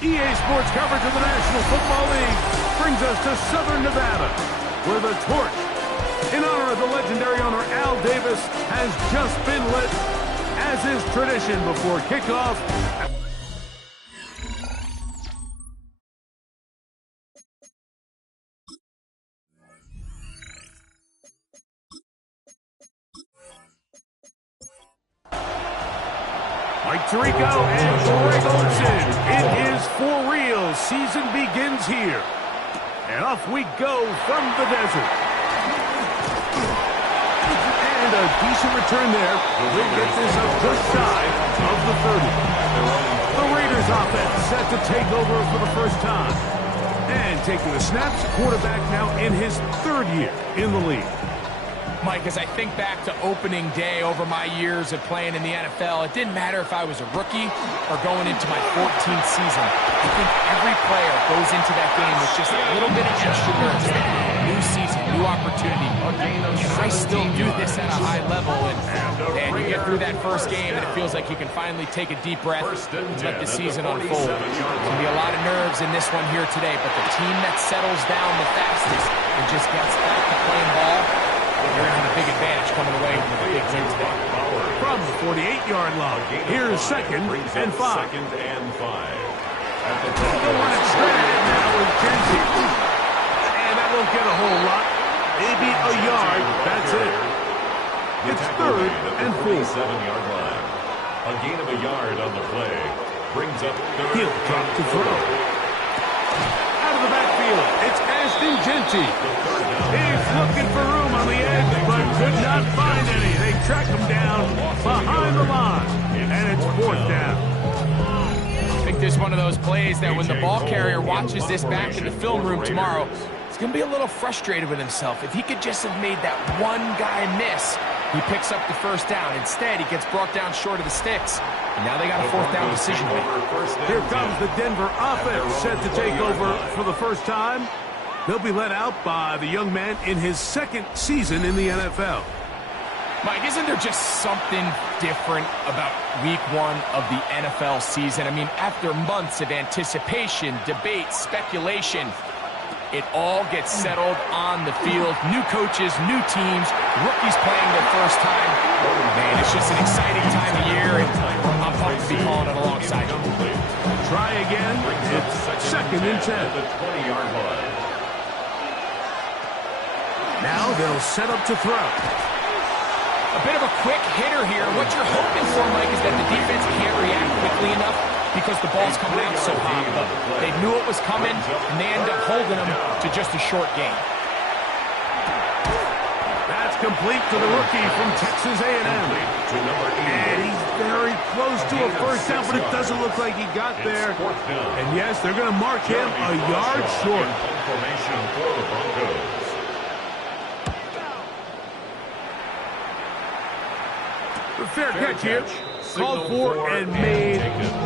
EA Sports coverage of the National Football League brings us to Southern Nevada, where the torch, in honor of the legendary owner Al Davis, has just been lit, as is tradition before kickoff. Mike Tirico and Greg Olsen. It is for real. Season begins here. And off we go from the desert. And a decent return there. They get this up just shy of the 30. The Raiders offense set to take over for the first time. And taking the snaps, quarterback now in his third year in the league. Mike, as I think back to opening day over my years of playing in the NFL, it didn't matter if I was a rookie or going into my 14th season. I think every player goes into that game with just a little bit of extra nerves. New season, new opportunity. I still do this at a high level, and you get through that first game, and it feels like you can finally take a deep breath and let the season unfold. There's going to be a lot of nerves in this one here today, but the team that settles down the fastest and just gets back to playing ball, you're going to have a big advantage coming away with a big win today. From the 48-yard line, here's second and 5. They'll run it straight ahead now with Genty. And that won't get a whole lot. Maybe a yard. That's it. It's third and 4. 7-yard line. A gain of a yard on the play brings up third. He'll drop to throw. Out of the backfield, it's Ashton Genty. He's looking for room on the edge, but could not find any. They track him down behind the line, and it's fourth down. I think this is one of those plays that when the ball carrier watches this back in the film room tomorrow, he's going to be a little frustrated with himself. If he could just have made that one guy miss, he picks up the first down. Instead, he gets brought down short of the sticks, and now they got a fourth down decision to make. Here comes the Denver offense set to take over for the first time. They'll be led out by the young man in his second season in the NFL. Mike, isn't there just something different about week one of the NFL season? I mean, after months of anticipation, debate, speculation, it all gets settled on the field. New coaches, new teams, rookies playing their first time. Man, it's just an exciting time of year, and I'm pumped to be calling it alongside you. Try again. It's second and 10. The 20-yard line. Now they'll set up to throw. A bit of a quick hitter here. What you're hoping for, Mike, is that the defense can't react quickly enough because the ball's coming out so hot. But they knew it was coming, and they end up holding them to just a short gain. That's complete to the rookie from Texas A&M. And he's very close to a first down, but it doesn't look like he got there. And yes, they're going to mark him a yard short. Formation for the Broncos. The fair catch here, called for and made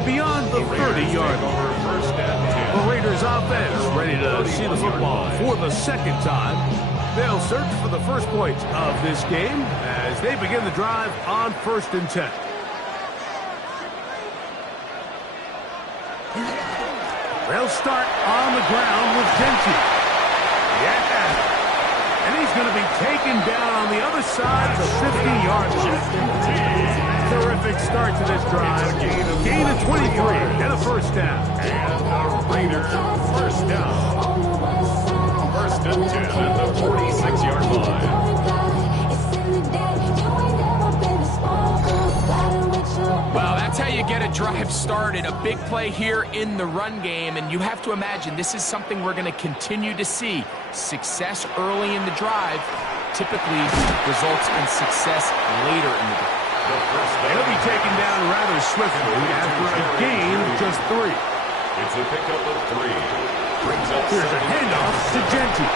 beyond the 30-yard line. The Raiders offense ready to see the football for the second time. They'll search for the first point of this game as they begin the drive on 1st and 10. They'll start on the ground with Genty. Yeah. And he's going to be taken down on the other side of the 50-yard line. Terrific start to this drive. Gain of 23 and a first down. And the Raiders first down. 1st and 10 at the 46-yard line. Well, that's how you get a drive started. A big play here in the run game, and you have to imagine this is something we're going to continue to see. Success early in the drive typically results in success later in the drive. He'll be taken down rather swiftly after a gain of just 3. It's a pickup of 3. Brings up Here's a handoff to Genty.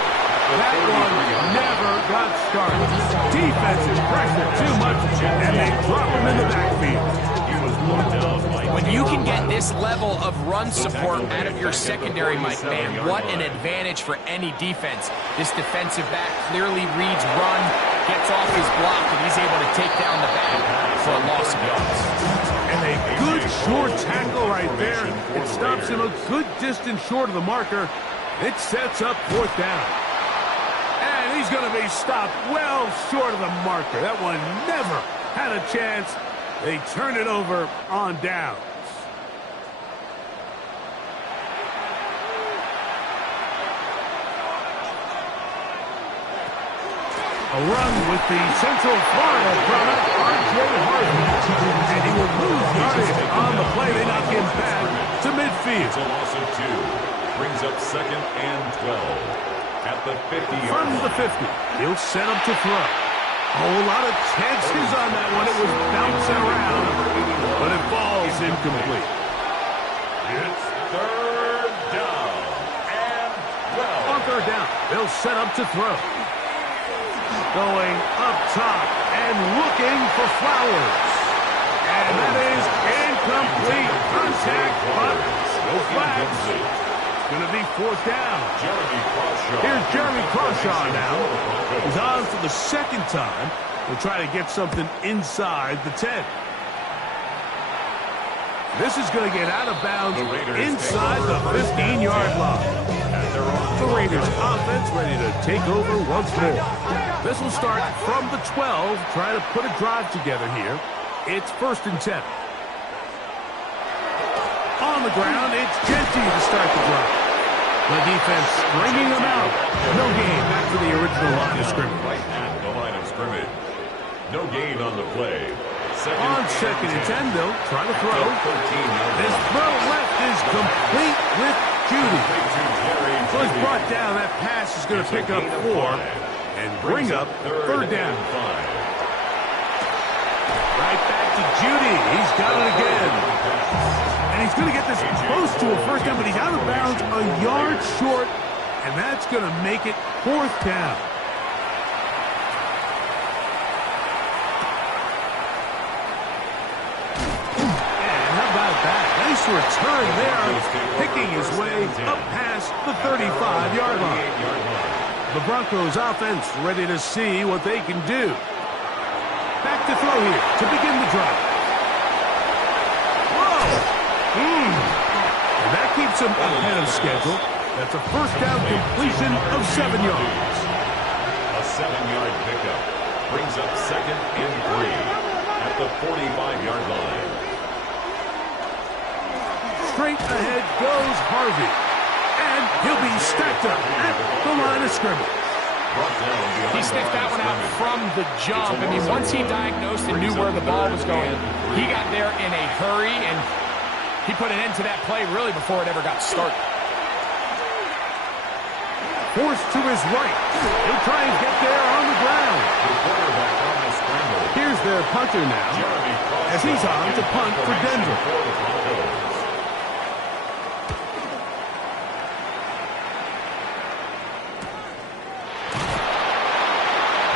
That one never got started. Defense is pressured too much, and they drop him in the backfield. He was When you can get this level of run support out of your secondary, Mike, man, what an advantage for any defense. This defensive back clearly reads run, gets off his block, and he's able to take down the back for a loss of yards. And a good short tackle right there. It stops him a good distance short of the marker. It sets up 4th down. And he's going to be stopped well short of the marker. That one never had a chance. They turn it over on downs. A run with the Central Florida product, R.J. Harvey. And he will lose yardage on the play. They knock him back to midfield. It's a loss of 2. Brings up 2nd and 12. At the 50-yard From the 50, he'll set up to throw. A whole lot of chances on that one. It was bouncing around, but it falls incomplete. It's 3rd down and 12. On 3rd down, they'll set up to throw. Going up top and looking for Flowers. And that is incomplete. Contact, but no flags. It's going to be 4th down. Here's Jeremy Crawshaw now. He's on for the 2nd time. We'll try to get something inside the 10. This is going to get out of bounds inside the 15-yard line. The Raiders offense ready to take over once more. This will start from the 12, try to put a drive together here. It's 1st and 10. On the ground, it's Genty to start the drive. The defense bringing them out. No gain back to the original line of scrimmage. Right at the line of scrimmage. No gain on the play. On 2nd and 10, they'll try to throw. This throw left is complete with Judy. So he's brought down. That pass is going to pick up 4 and bring up 3rd down. Right back to Judy. He's got it again. And he's going to get this close to a 1st down, but he's out of bounds a yard short, and that's going to make it 4th down. Nice return there, picking his way up past the 35-yard line. The Broncos offense ready to see what they can do. Back to throw here to begin the drive. Whoa! And that keeps him ahead of schedule. That's a 1st down completion of 7 yards. A 7-yard pickup brings up 2nd and 3 at the 45-yard line. Straight ahead goes Harvey. And he'll be stacked up at the line of scrimmage. He sniffed that one out from the jump. I mean, once he diagnosed and knew where the ball was going, he got there in a hurry, and he put an end to that play really before it ever got started. Forced to his right. He'll try and get there on the ground. Here's their punter now, as he's on to punt for Denver.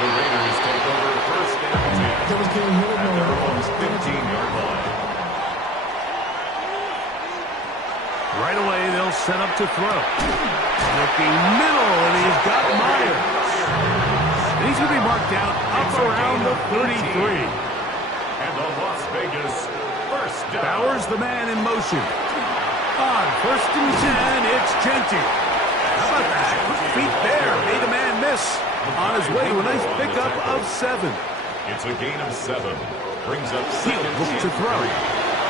The Raiders take over 1st and 10 at their own 15-yard line. Right away, they'll set up to throw. Looking middle, and he's got Myers. And he's going to be marked down up around the 33. And the Las Vegas 1st down. Bowers, the man in motion. On 1st and 10, it's Genty. How about that? Quick feet there. Made a man miss. On his way to a nice pickup of 7. It's a gain of 7. Brings up 2nd He'll look to and throw. 3.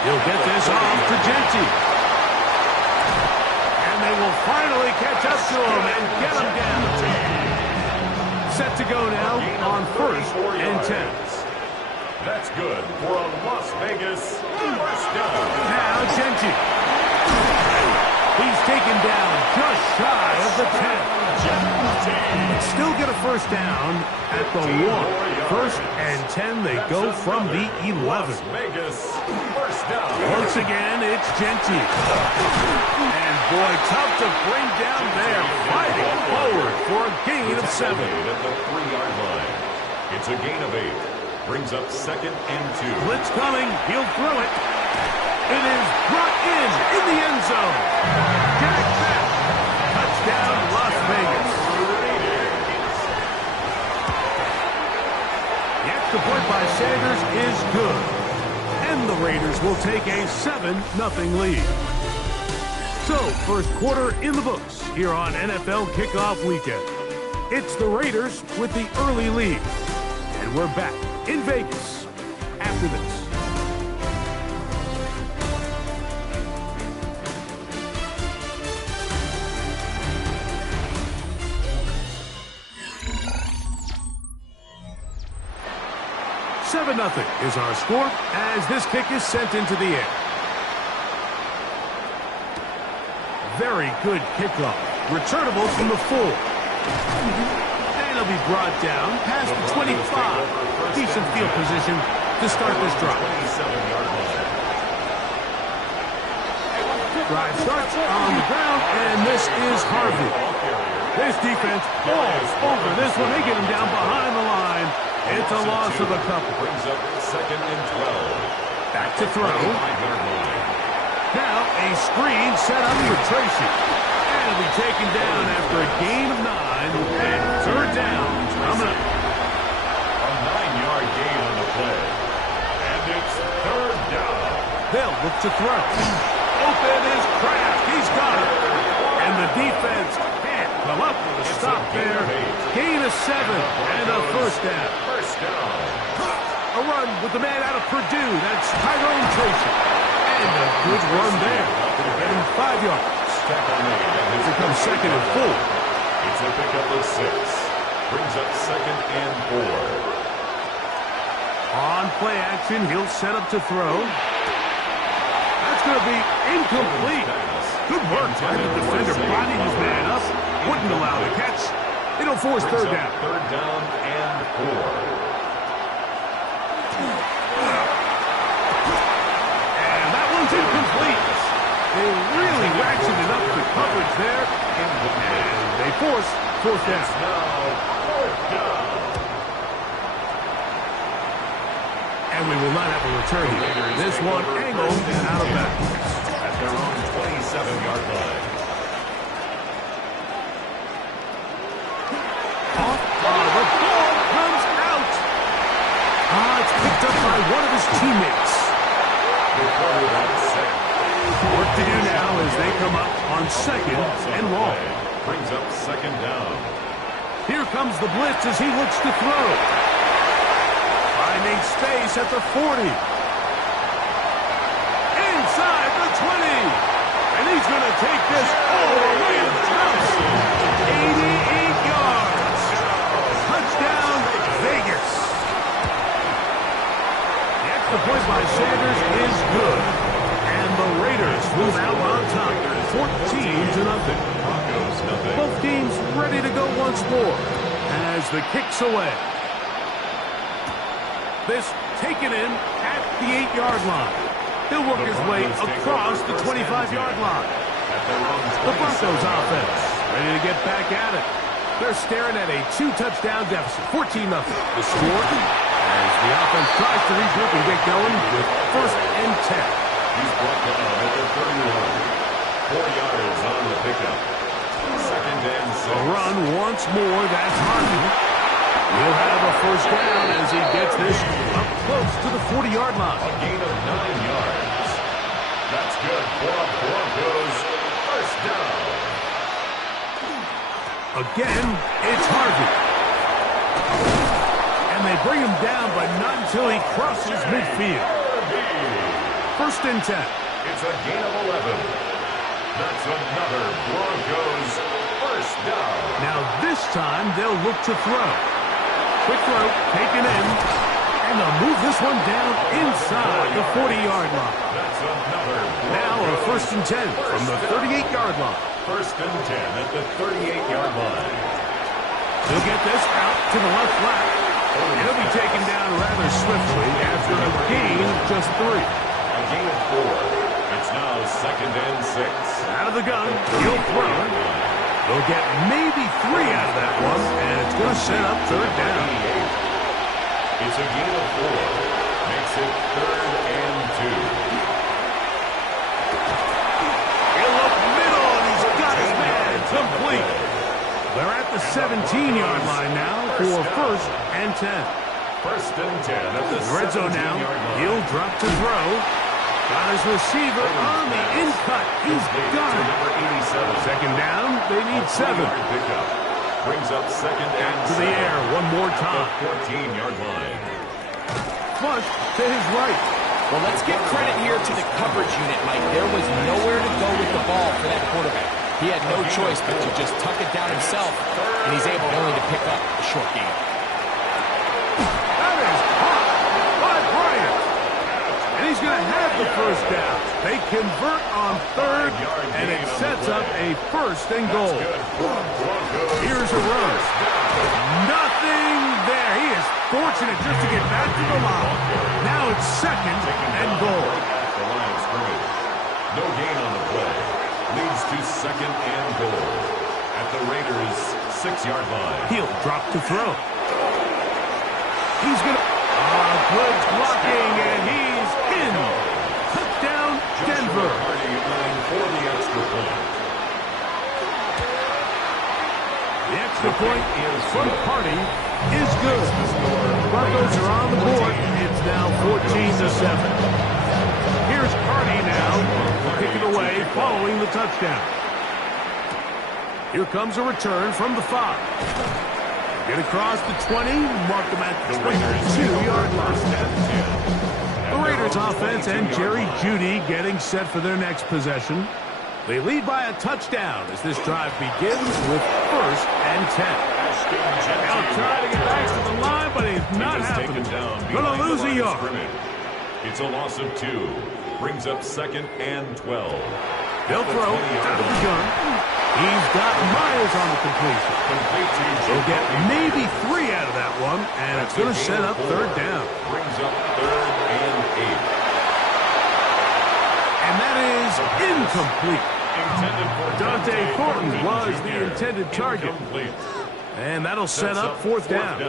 He'll get this off to Genty. And they will finally catch up to him and get him down. Set to go now on 1st and 10. That's good for a Las Vegas 1st down. Now Genty. He's taken down just shy of the 10. Still get a 1st down at the 1. 1st and 10, they go from the 11. Las Vegas 1st down. Once again, it's Genty. And boy, tough to bring down there. Fighting forward for a gain of 7. At the 3-yard line. It's a gain of 8. Brings up 2nd and 2. Blitz coming. He'll throw it. It is brought in the end zone. Jack back. Touchdown, Las Vegas. The extra point by Sanders is good. And the Raiders will take a 7-0 lead. So, first quarter in the books here on NFL Kickoff Weekend. It's the Raiders with the early lead. And we're back in Vegas after this. Nothing is our score as this kick is sent into the air. Very good kickoff. Returnable from the 4. And it'll be brought down past the 25. Decent field position to start this drive. Drive starts on the ground, and this is Harvey. This defense falls over this one. They get him down behind the line. It's a loss of a couple. Brings up 2nd and 12. Back to throw. Now a screen set up for Tracy. And it'll be taken down after a gain of 9. And third down coming up. A 9-yard gain on the play. And it's 3rd down. They'll look to throw. Open is Kraft. He's got it. And the defense can't come up with a stop there. Gain of 7 and a first down. A run with the man out of Purdue. That's Tyrone Tracy. And a good run there. It'll get him 5 yards. Here comes 2nd and 4. It's a pickup of 6. Brings up 2nd and 4. On play action, he'll set up to throw. That's going to be incomplete. Good work by the defender bodied his man up. Wouldn't allow the catch. It'll force third down. 3rd down and 4. And that one's incomplete. They really ratcheted up the coverage there. And they force 4th down. Now 4th down. And we will not have a return here. This one angled and out of bounds. At their own 27-yard line. The ball comes out. It's picked up by one of his teammates. Work to do now as they come up on 2nd and long. Brings up 2nd down. Here comes the blitz as he looks to throw. Finding space at the 40. Inside the 20. And he's going to take this all the way to the house. 88 yards. Touchdown, Vegas. The extra point by Sanders is good. And the Raiders move out on top, 14-0. Both teams ready to go once more as the kick's away. This taken in at the 8-yard line. He'll work his way across the 25-yard line. The Broncos offense ready to get back at it. They're staring at a 2-touchdown deficit, 14-0. The score as the offense tries to regroup and get going with 1st and 10. He's brought down at the 31. 4 yards on the pickup. 2nd and 6. A run once more. That's Harvey. He'll have a first down as he gets this up close to the 40-yard line. A gain of 9 yards. That's good for a Broncos first down. Again, it's Harvey. And they bring him down, but not until he crosses midfield. 1st and 10. It's a gain of 11. That's another Broncos first down. Now this time they'll look to throw. Quick throw, taken in. And they'll move this one down inside the 40-yard line. That's another Broncos. Now a 1st and 10 from the 38-yard line. 1st and 10 at the 38-yard line. He'll get this out to the left flat. And he'll be taken down rather swiftly after a gain of just 3. A gain of 4. It's now 2nd and 6. Out of the gun, he'll throw. They'll get maybe 3 out of that one, and it's going to set up 3rd down. It's a gain of 4. Makes it 3rd and 2. Incomplete. They're at the 17-yard line now for first and 10. First and 10 at the Red zone now. He'll drop to throw. Got his receiver on the in-cut. He's got it. Second down. They need 7. Brings up second and to the air one more time. 14-yard line. Flush to his right. Well, let's give credit here to the coverage unit, Mike. There was nowhere to go with the ball for that quarterback. He had no choice but to just tuck it down himself, and he's able only to pick up a short gain. That is hot by Bryant. And he's going to have the first down. They convert on third, and it sets up a first and goal. Here's a run. Nothing there. He is fortunate just to get back to the line. Now it's second and goal. The line of scrimmage. No gain on the play. Leads to second and goal at the Raiders' 6-yard line. He'll drop to throw. He's going to... good blocking, and he's in. Touchdown, Denver. Hardy line for the extra point. The extra point from Hardy is good. Broncos are on the board. It's now 14-7. Here's Hardy now. Kick it away following the touchdown. Here comes a return from the 5. Get across the 20. Mark them at the 22-yard line. The Raiders offense and Jerry Jeudy getting set for their next possession. They lead by a touchdown as this drive begins with first and 10. Now trying to get back to the line, but he's not happening. Going to lose a yard. It's a loss of 2. Brings up second and 12. They'll throw out of the gun. He's got Myers on the completion. He'll get maybe 3 out of that one, and it's going to set up third down. Brings up third and 8. And that is incomplete. Dante Thornton was the intended target. And that'll set up fourth down.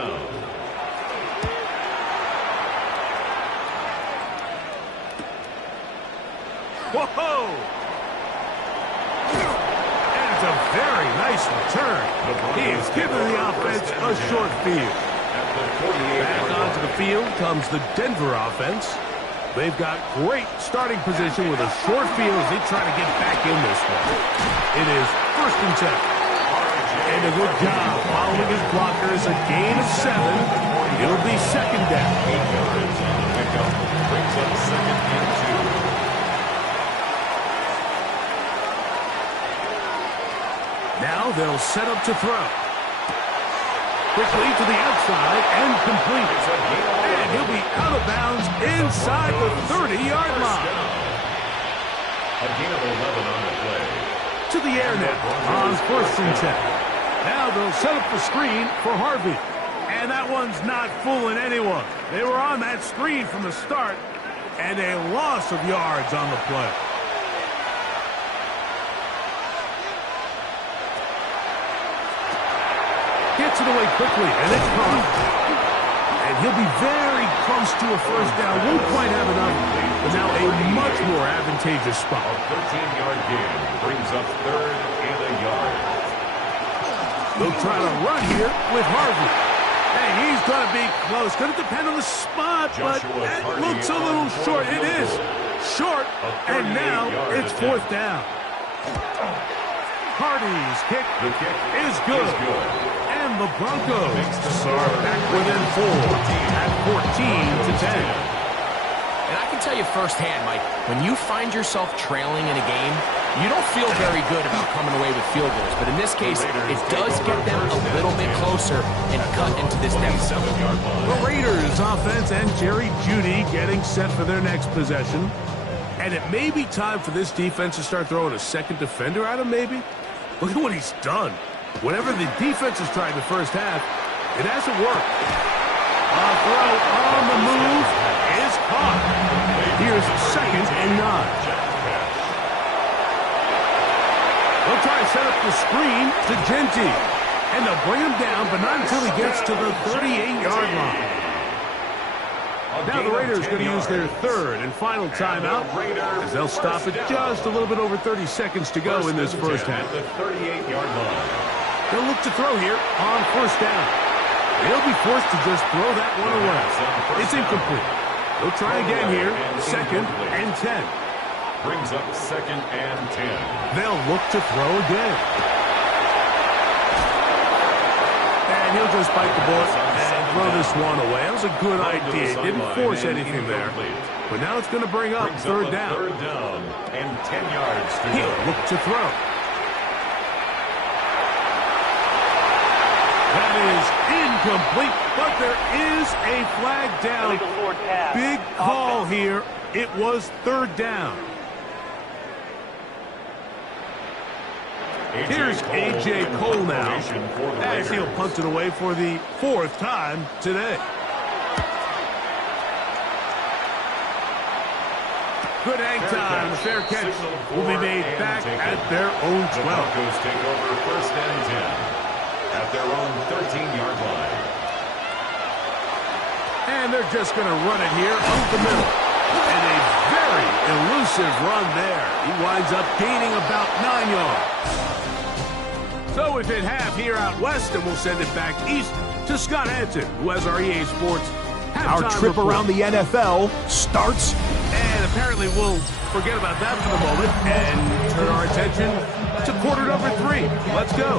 Whoa! And it's a very nice return. He is giving the offense a short field. Back onto the field comes the Denver offense. They've got great starting position with a short field as they try to get back in this one. It is first and 10. And a good job following his blockers. A gain of 7. It'll be second down. 8 yards on the pickup. Brings up second and 2. Now they'll set up to throw. Quickly to the outside and complete. And he'll be out of bounds inside the 30-yard line. A gain of 11 on the play. To the air now on first and 10. Now they'll set up the screen for Harvey. And that one's not fooling anyone. They were on that screen from the start, and a loss of yards on the play. Gets it away quickly, and it's caught. And he'll be very close to a first down. Won't quite have enough, but now a much more advantageous spot. A 13-yard gain brings up third and a yard. They'll try to run here with Harvey. Hey, he's going to be close. Going to depend on the spot, but that looks a little short. It is short, and now it's fourth down. Hardy's kick is good. And the Broncos are back within 4 at 14-10. And I can tell you firsthand, Mike, when you find yourself trailing in a game, you don't feel very good about coming away with field goals. But in this case, it does get them a little bit closer and cut into this deficit. The Raiders offense and Jerry Jeudy getting set for their next possession. And it may be time for this defense to start throwing a second defender at him, maybe. Look at what he's done. Whatever the defense has tried the first half, it hasn't worked. A throw on the move is caught. Here's second and 9. They'll try to set up the screen to Genty. And they'll bring him down, but not until he gets to the 38-yard line. Now the Raiders going to use their third and final timeout as they'll stop it just a little bit over 30 seconds to go in this first half. The 38-yard line. They'll look to throw here on first down. They'll be forced to just throw that one away. It's incomplete. They'll try again here, second and 10. Brings up second and 10. They'll look to throw again. And he'll just bite the bullet and throw this one away. That was a good idea. Didn't force anything there. But now it's going to bring up third down. Third down and 10 yards to go. He'll look to throw. That is incomplete, but there is a flag down. Big call here. It was third down. Here's A.J. Cole now, as he'll punt it away for the fourth time today. Good hang time. The fair catch will be made back at their own 12. The Broncos take over first and 10 at their own 13-yard line. And they're just going to run it here up the middle. And a very elusive run there. He winds up gaining about 9 yards. So we've hit half here out west, and we'll send it back east to Scott Hanson, who has our EA Sports halftime Our trip report. around the NFL starts. And apparently we'll forget about that for the moment and turn our attention to quarter number 3. Let's go.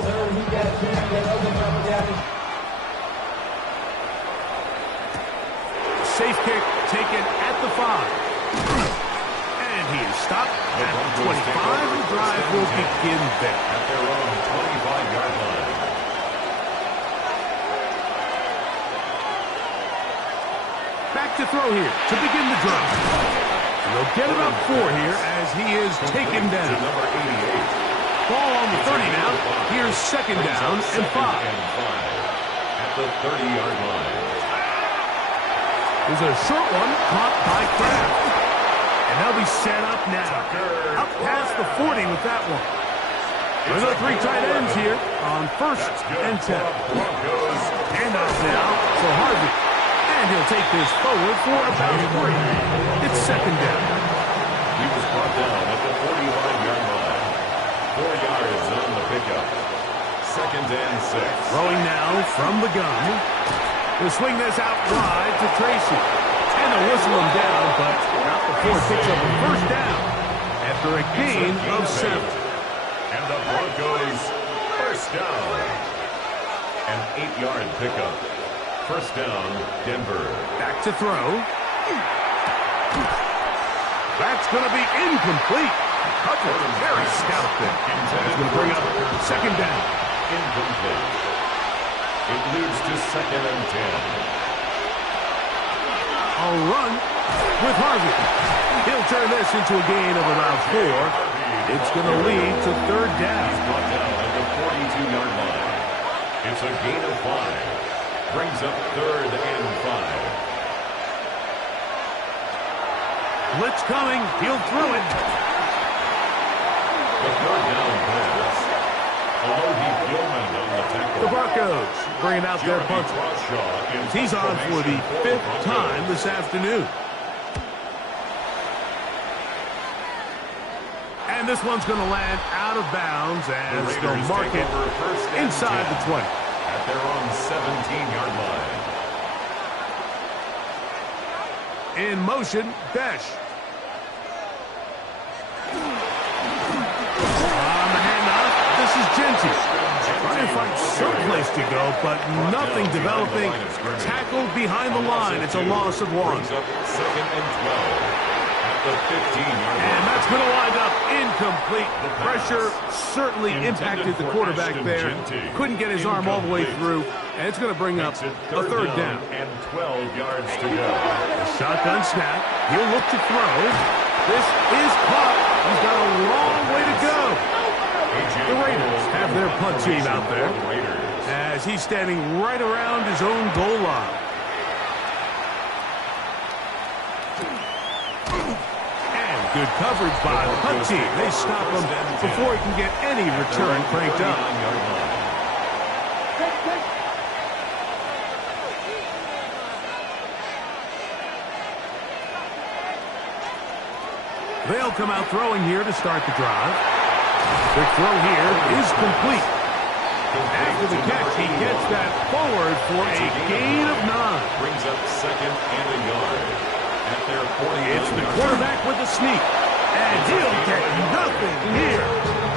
Safe kick taken at the 5. And he is stopped at the 25. The drive will begin there. At their own 25-yard line. Back to throw here to begin the drive. They'll get it up 4 here as he is taken down. To number 88. Ball on the 30 now. Here's second down and 5. At the 30-yard line. There's a short one caught by Kraft. And they'll be set up now. Up past the 40 with that one. There's our 3 tight ends here on first and 10. And off now for Harvey. And he'll take this forward for about 3. It's second down. He was brought down at the 45-yard line. 4 yards on the pickup. Second and 6. Throwing now from the gun. He'll swing this out wide to Tracy. And they'll whistle him down, but not before it picks up a first down after a gain of 7. And the Broncos first down. An 8-yard pickup. First down, Denver. Back to throw. That's going to be incomplete. Covered very stout there. That's going to bring up second down. Incomplete. It leads to second and 10. A run with Harvey. He'll turn this into a gain of about 4. It's going to lead to third down. Brought down at the 42-yard line. It's a gain of 5. Brings up third and 5. Blitz coming. He'll throw it. The third down pass. Alohi Gilman on the tackle. The Broncos bringing out their punter. He's on for the 5th time this afternoon. And this one's going to land out of bounds as they'll mark it inside the 20. At their own 17-yard line. In motion, Besh. On the handoff, this is Genty. Trying to find some place to go, but nothing developing. Tackled behind the line. It's a loss of 1. Brings up second and 12. At the 15-yard line. And that's going to wind up incomplete. The pressure certainly impacted the quarterback there. Couldn't get his arm all the way through. And it's going to bring up a third down. And 12 yards to go. Shotgun snap. He'll look to throw. This is caught. He's got a long way to go. The Raiders have their punt team out there as he's standing right around his own goal line. And good coverage by the punt team. They stop him before he can get any return cranked up. They'll come out throwing here to start the drive. Quick throw here is complete. After the catch, he gets that forward for a gain of 9. Brings up second and a yard. At their 40. It's the quarterback with the sneak. And he'll get nothing here.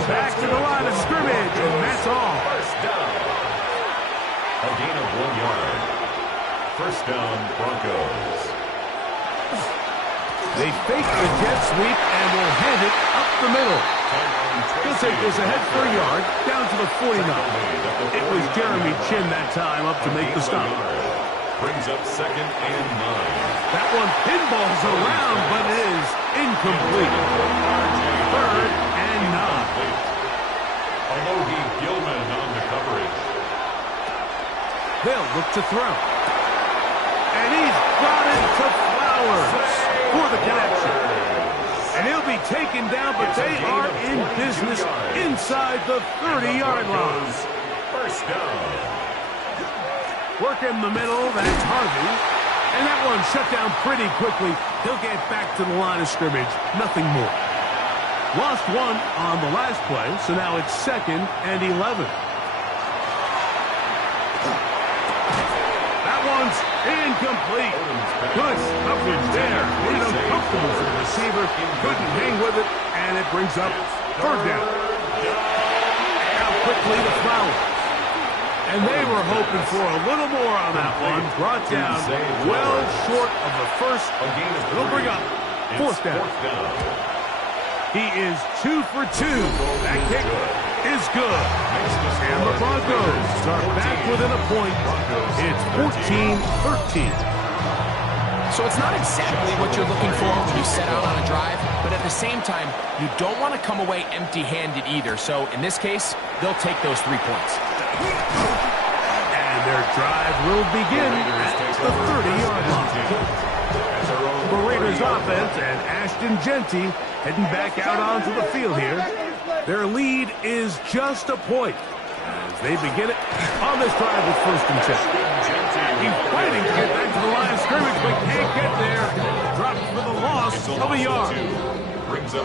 Back to the line of scrimmage, and that's all. First down. A gain of 1 yard. First down, Broncos. They fake the jet sweep and will hand it up the middle. He'll take this ahead for a yard, down to the 49. It was Jeremy Chin that time up to make the stop. Brings up second and 9. That one pinballs around, but it is incomplete. Third and 9. Alohi Gilman on the coverage. They'll look to throw. And he's brought it to Flowers for the connection. And he'll be taken down, but they are in business inside the 30-yard line. First down. Work in the middle, that's Harvey. And that one shut down pretty quickly. He'll get back to the line of scrimmage, nothing more. Lost 1 on the last play, so now it's second and 11. That one's incomplete. Good coverage there. Made it uncomfortable for the receiver. Couldn't hang with it, and it brings up third down. Now quickly to Flowers. And they were hoping for a little more on that one. Brought down well short of the first. It'll bring up fourth down. He is 2 for 2. That kick is good. And the Broncos are back within a point. It's 14-13. So it's not exactly what you're looking for when you set out on a drive, but at the same time, you don't want to come away empty-handed either. So in this case, they'll take those 3 points. And their drive will begin at the 30-yard line. The Raiders offense and Ashton Jeanty heading back out onto the field here. Their lead is just a point as they begin it on this drive with 1st and 10. He's fighting to get back to the line of scrimmage, but can't get there. Dropped for the loss of a yard.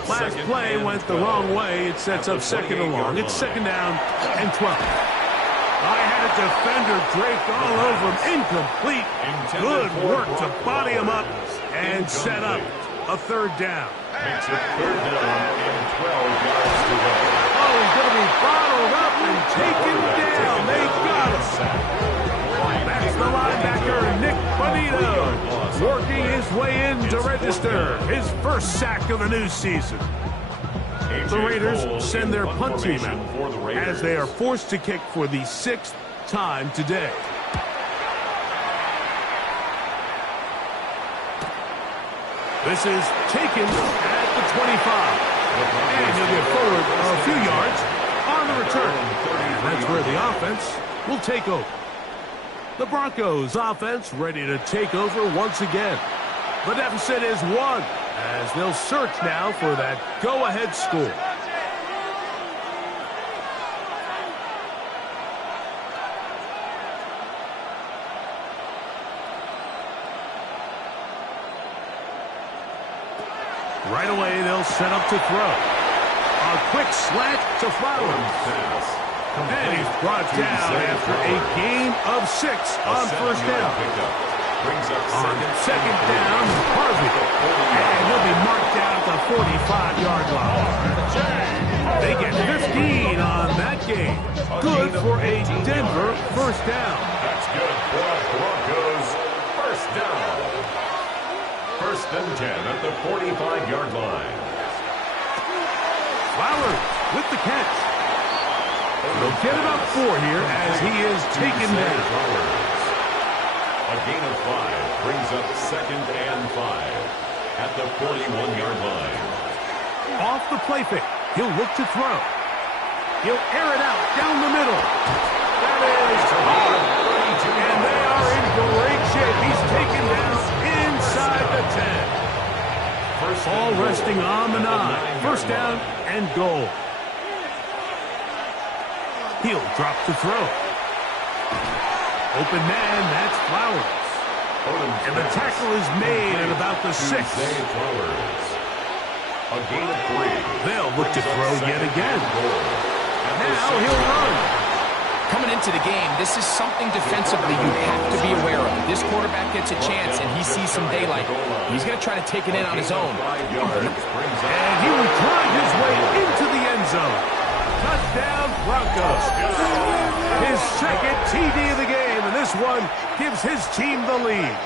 Last play went the wrong way. It sets up second and long. It's second down and 12. I had a defender draped all over him. Incomplete. Good work to body him up and set up a third down. Makes it third down and 12 yards to go. Oh, he's going to be bottled up and taken down. They got him. That's the linebacker, Nick Bonito, working his way in to register his first sack of the new season. The Raiders send their punt team out as they are forced to kick for the 6th time today. This is taken at the 25. And he'll get forward a few yards on the return. And that's where the offense will take over. The Broncos offense ready to take over once again. The deficit is 1 as they'll search now for that go-ahead score. Right away, they'll set up to throw. A quick slant to Flowers. And he's brought down after a gain of 6 on 1st down. On 2nd down, Harvey. And he'll be marked down at the 45-yard line. They get 15 on that game. Good for a Denver 1st down. That's good for the Broncos. 1st down. 1st and 10 at the 45-yard line. Flowers with the catch. They'll get it up 4 here as he is taken down. A gain of 5 brings up 2nd and 5 at the 41-yard line. Off the play fake. He'll look to throw. He'll air it out down the middle. That is hard. And they are in great shape. He's taken down inside the 10. Ball resting on the 9. 1st down and goal. He'll drop to throw. Open man, that's Flowers. And the tackle is made at about the 6. A A gain of 3. They'll look to throw yet again. Now he'll run. Coming into the game, this is something defensively you have to be aware of. If this quarterback gets a chance and he sees some daylight, he's going to try to take it in on his own. And he will drive his way into the end zone. Touchdown, Broncos. His second TD of the game, and this one gives his team the lead.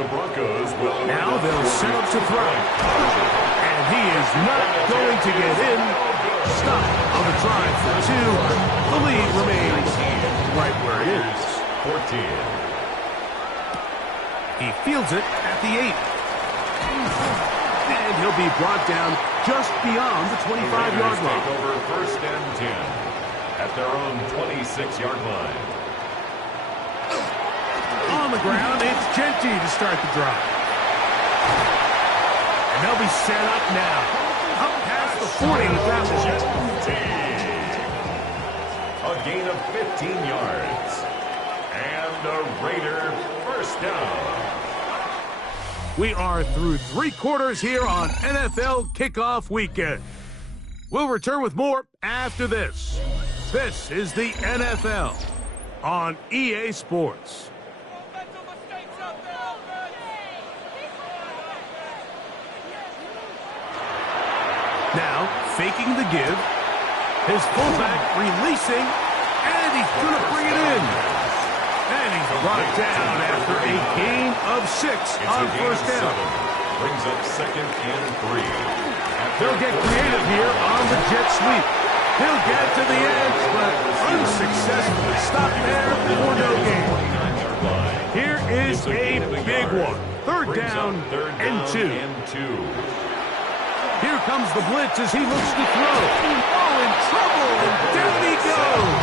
The Broncos will now they'll set up to throw. And he is not going to get in. Stop on the drive for 2. The lead remains right where it is. 14. He fields it at the 8. And he'll be brought down just beyond the 25-yard line. Take over first and 10 at their own 26-yard line. On the ground, it's Genty to start the drive. And they'll be set up now. Up past the 40 with that one. A gain of 15 yards. And a Raider first down. We are through 3 quarters here on NFL Kickoff Weekend. We'll return with more after this. This is the NFL on EA Sports. Now, faking the give. His fullback releasing, and he's going to bring it in. And he's brought down after a gain of 6 on first down. Brings up second and 3. They'll get creative here on the jet sweep. He'll get to the edge, but unsuccessfully stopped there for no gain. Here is a big one. Third down and 2. Here comes the blitz as he looks to throw. Oh, in trouble, and down he goes.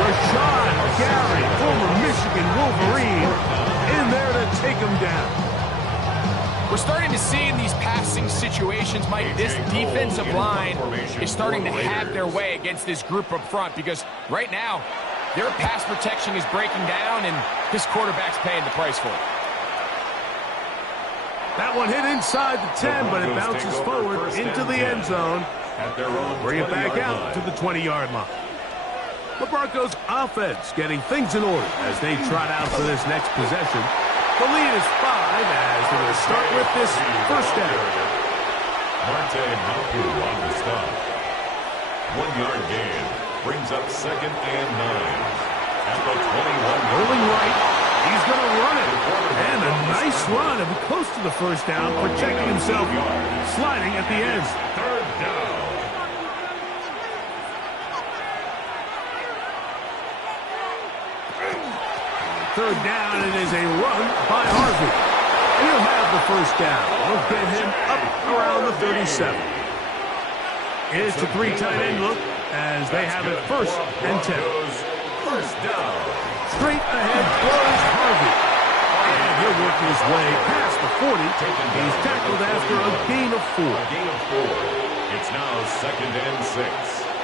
Rashad Gary, former Michigan Wolverine, in there to take him down. We're starting to see in these passing situations, Mike, this defensive line is starting to have their way against this group up front because right now, their pass protection is breaking down, and this quarterback's paying the price for it. That one hit inside the 10, but it bounces forward into the end zone. Bring it back out to the 20-yard line. The Broncos offense getting things in order as they trot out for this next possession. The lead is 5 as they're going to start with this first down. Marte Mapu on the stop. 1-yard gain brings up second and 9 at the 21. Rolling right. He's going to run it. And a nice run. And close to the first down, protecting himself, sliding at the end. Third down. Third down, it is a run by Harvey. And he'll have the first down. We'll get him up around the 37. It's a 3 tight end look as they have it first and 10. First down. Straight ahead goes Harvey. And he'll work his way past the 40. He's tackled after a gain of 4. A gain of 4. It's now second and 6.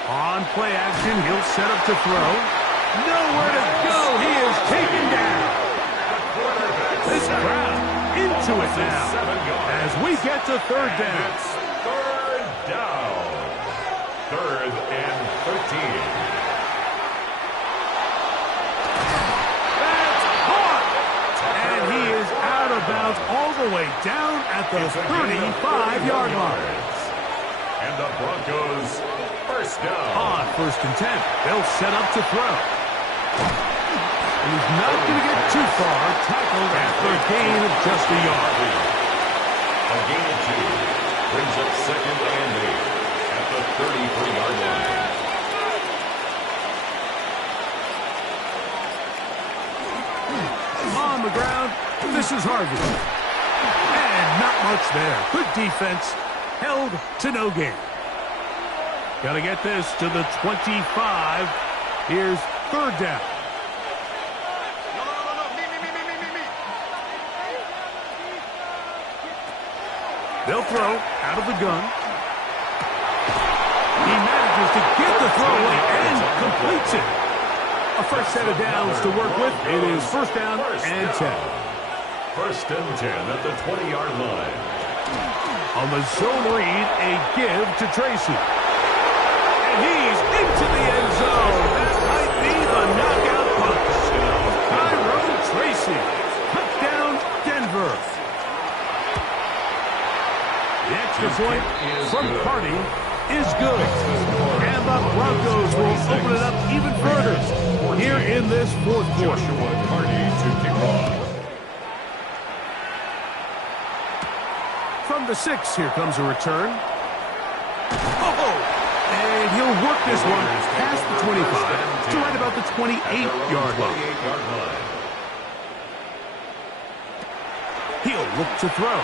On play action, he'll set up to throw. Nowhere to go. He is taken down. This crowd into it now as we get to third down. It's third down. Third and 13. Bounce all the way down at the 35-yard line. And the Broncos first down. On first and 10, they'll set up to throw. And he's not going to get too far, tackled after a gain of just a yard. A gain of 2 brings up second and 8 at the 33-yard line. On the ground, this is Harvey. And not much there. Good defense. Held to no gain. Got to get this to the 25. Here's third down. They'll throw out of the gun. He manages to get the throw away and completes it. A fresh set of downs to work with. It is first down and 10. First and 10 at the 20-yard line. On the zone read, a give to Tracy. And he's into the end zone. That might be the knockout punch. Tyrone Tracy. Touchdown, Denver. The extra point from Carty is good. And the Broncos will open it up even further here in this fourth quarter. Joshua Carty to kick off. From the 6, here comes a return. Oh! And he'll work this one past the 25 to right about the 28-yard line. He'll look to throw.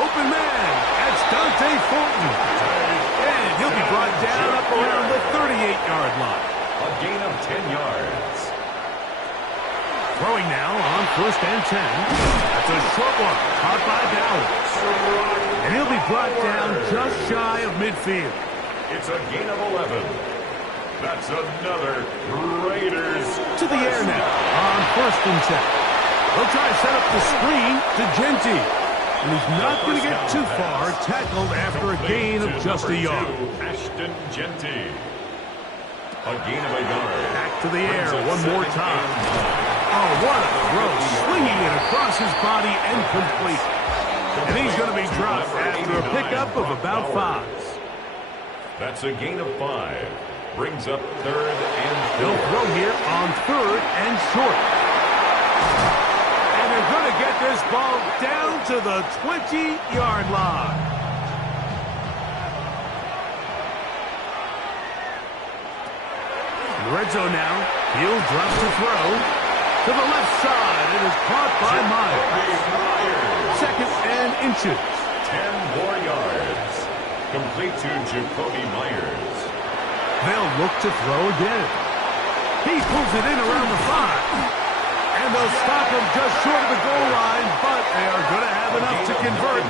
Open man. That's Dante Fulton. And he'll be brought down up around the 38-yard line. A gain of 10 yards. Throwing now on first and 10. That's a short one, caught by Bowers. And he'll be brought down just shy of midfield. It's a gain of 11. That's another Raiders. To the air now on first and 10. They'll try to set up the screen to Genty. And he's not going to get too far, tackled after a gain of just a yard. Ashton Genty. A gain of a yard. Back to the air one more time. Oh, what a throw. Swinging it across his body and complete. And he's going to be dropped after a pickup of about 5. That's a gain of 5. Brings up third and 4. They'll throw here on third and short. And they're going to get this ball down to the 20-yard line. In the red zone now. He'll drop to throw. To the left side. It is caught by Myers. Second and inches. 10 more yards. Complete to Jacoby Myers. They'll look to throw again. He pulls it in around the 5. And they'll stop him just short of the goal line, but they are going to have enough to convert.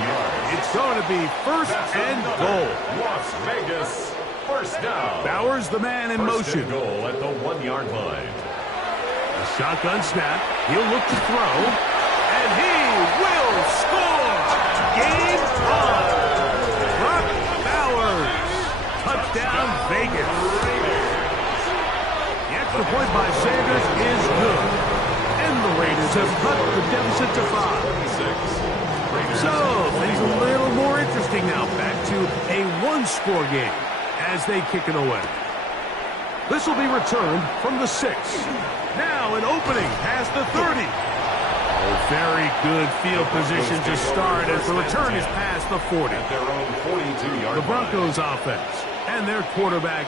It's going to be first and goal. Las Vegas, first down. Bowers, the man in First motion. and goal at the 1-yard line. A shotgun snap. He'll look to throw. And he will score. Game on. Brock Bowers. Touchdown, Vegas. The extra point by Sanders is good. And the Raiders have cut the deficit to 5. So, things a little more interesting now. Back to a one-score game as they kick it away. This will be returned from the 6. Now an opening past the 30. Oh, very good field position to start as the return is past the 40. At their own 42-yard The Broncos offense and their quarterback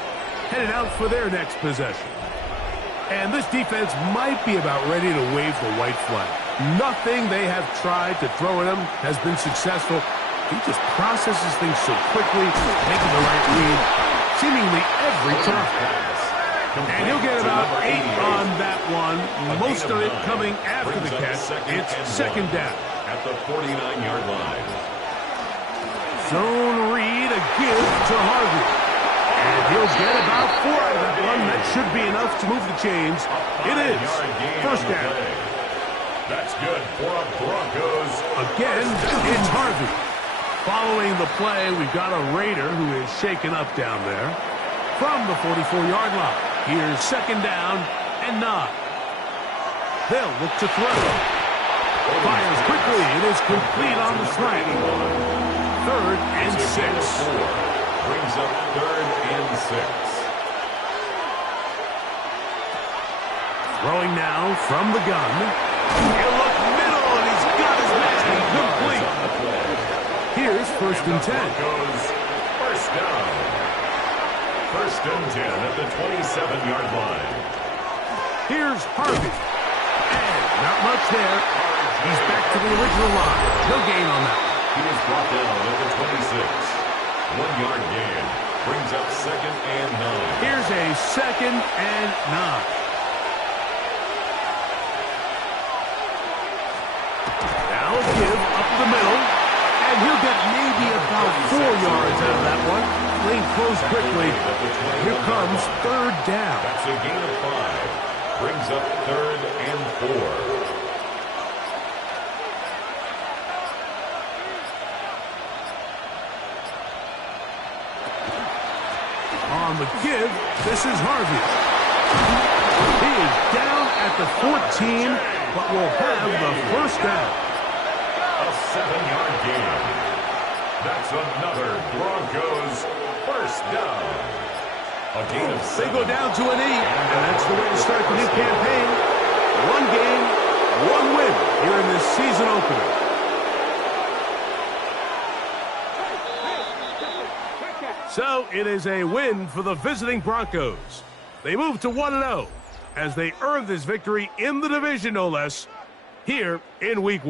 headed out for their next possession. And this defense might be about ready to wave the white flag. Nothing they have tried to throw at him has been successful. He just processes things so quickly, making the right read seemingly every time. And he'll get about 8 on that one. Most of it coming after the catch. It's second down. At the 49-yard line. Zone read, a give to Harvey. And he'll get about 4 out of that one. That should be enough to move the chains. It is first down. That's good for a Broncos. Again, it's Harvey. Following the play, we've got a Raider who is shaken up down there. From the 44-yard line. Here's second down and 9. They'll look to throw. Fires quickly. It is complete on the slant. Third and 6. Brings up third and 6. Throwing now from the gun. He'll look middle, and he's got his man complete. Here's first and 10. Broncos first down. First and 10 at the 27-yard line. Here's Harvey. And not much there. He's back to the original line. No gain on that. He is brought down at the 26. 1-yard gain. Brings up second and 9. Here's a second and 9. Now a give up the middle. And he'll get maybe about 4 yards out of that one. Lane close quickly. Here comes third down. That's a gain of 5. Brings up third and 4. on the give. This is Harvey. He is down at the 14, but will have the first down. A 7-yard gain. That's another Broncos first down. A gain of 7. They go down to an 8, and that's the way to start the new campaign. One game, one win here in this season opener. So it is a win for the visiting Broncos. They move to 1-0 as they earn this victory in the division, no less, here in Week 1.